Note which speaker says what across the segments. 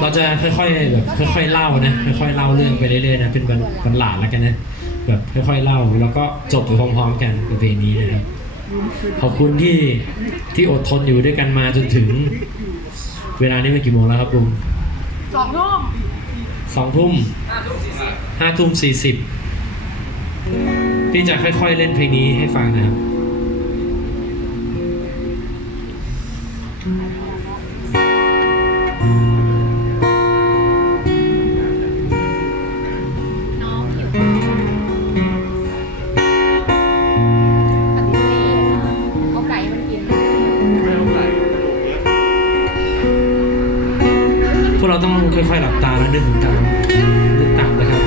Speaker 1: เราจะค่อยๆแบบค่อย ๆ เล่านะค่อยๆเล่าเรื่องไปเรื่อยๆนะเป็นบรรบรรลาดแล้วกันนะแบบค่อยๆเล่าแล้วก็จบไปพร้อมๆกันกับเพลงนี้นะครับขอบคุณที่ที่อดทนอยู่ด้วยกันมาจนถึง เวลานี้เป็นกี่โมงแล้วครับลุง
Speaker 2: สองทุ่ม
Speaker 1: สองทุ่มห้าทุ่มสี่สิบพี่จะค่อยๆเล่นเพลงนี้ให้ฟังนะครับ
Speaker 2: วก
Speaker 1: เราต้องค่อยๆหลับตาแล้วนึกถึงตามนึกตามนะครับ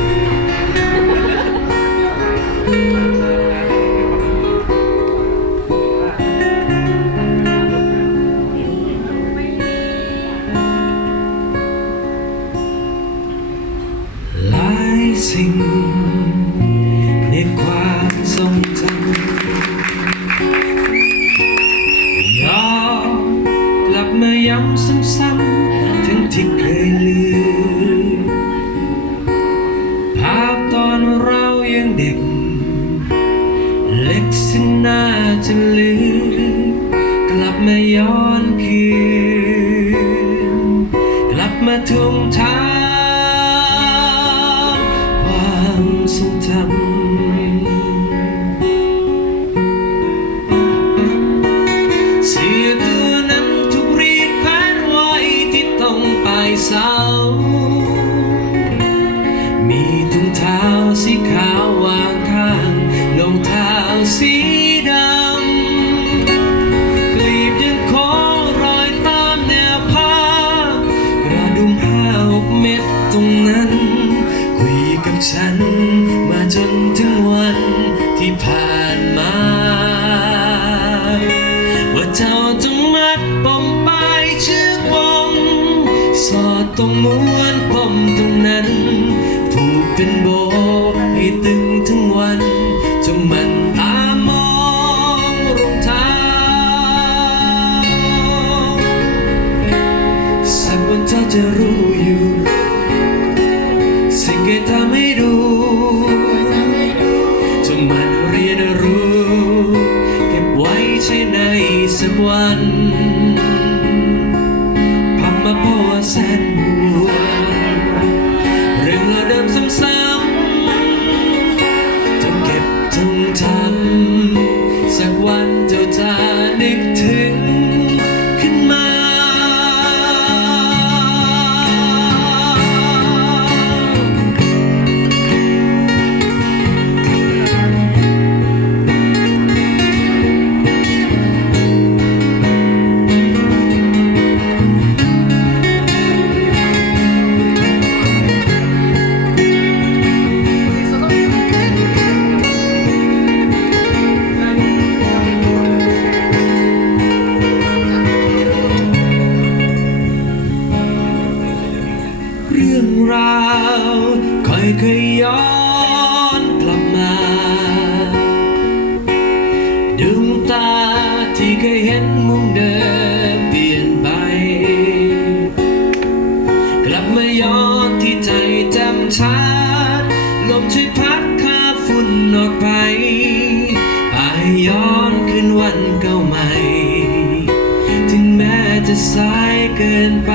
Speaker 1: หลายสิ่ง เคยลืม ภาพตอนเรายังเด็ก เล็กซึ่งน่าจะลืม กลับมาย้อนคืน กลับมาทวงถามความทรงจำายเสามีถุงเท้าสีขาววางข้างรองเท้าสี สองม้วนปมตรงนั้นผูกเป็นโบให้ตึงทั้งวันจนมันตามองรองเท้าสักวันเธอจะรู้ เรื่องราวค่อยๆย้อนกลับมาดวงตาที่เคยเห็นมุมเดิมเปลี่ยนไป กลับมาย้อนที่ใจจำชัดลมช่วยพัดคาฝุ่นออกไปไปย้อนคืนวันเก่าใหม่ ถึงแม้จะสายเกินไป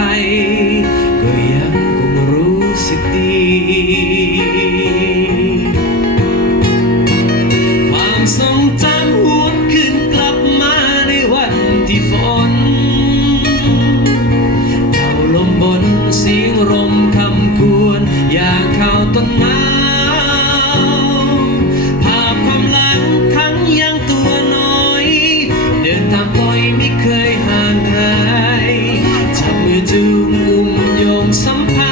Speaker 1: ง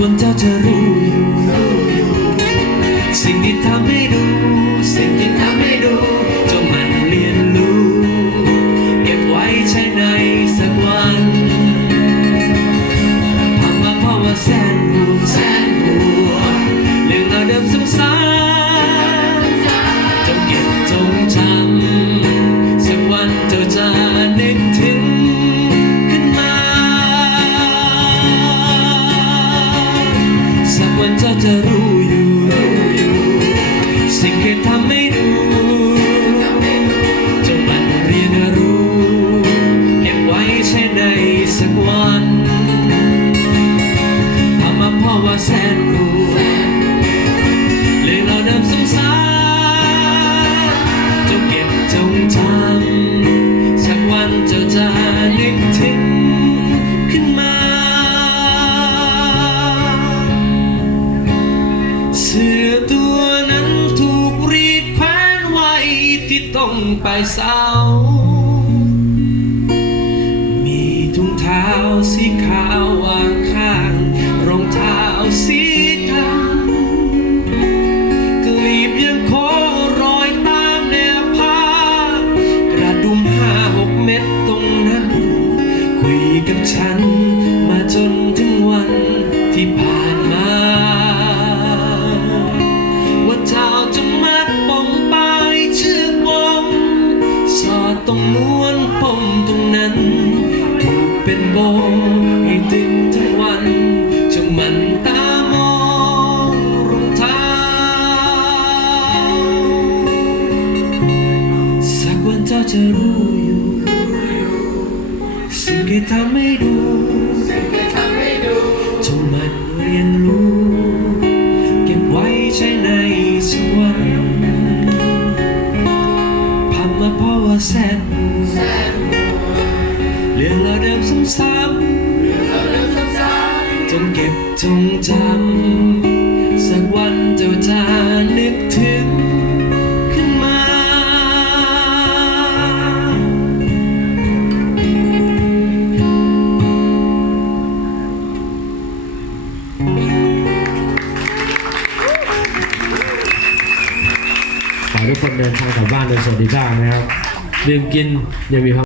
Speaker 1: วันเจ้าจะรู้อยู่รู้อยู่สิ่งที่ ต้องไปเสา มีถุงเท้าสีขาววางข้าง รองเท้าสีดำกลีบยังคงรอยตามแนวผ้ากระดุมห้าหกเม็ดตรงนั้น คุยกับฉันมาจน เป็นโบให้ตึงทั้งวันจงมันตามองรองเท้าสักวันเจ้าจะรู้อยู่ สิ่งที่ทำให้ดู เรื่องราวเดิมซ้ำๆจงเก็บจงจำสักวันเจ้าจะนึกถึงขึ้นมา
Speaker 3: ขอให้ทุกคนเดินทางกลับบ้านโดยสวัสดิภาพนะครับ ดื่มกินยังมีความ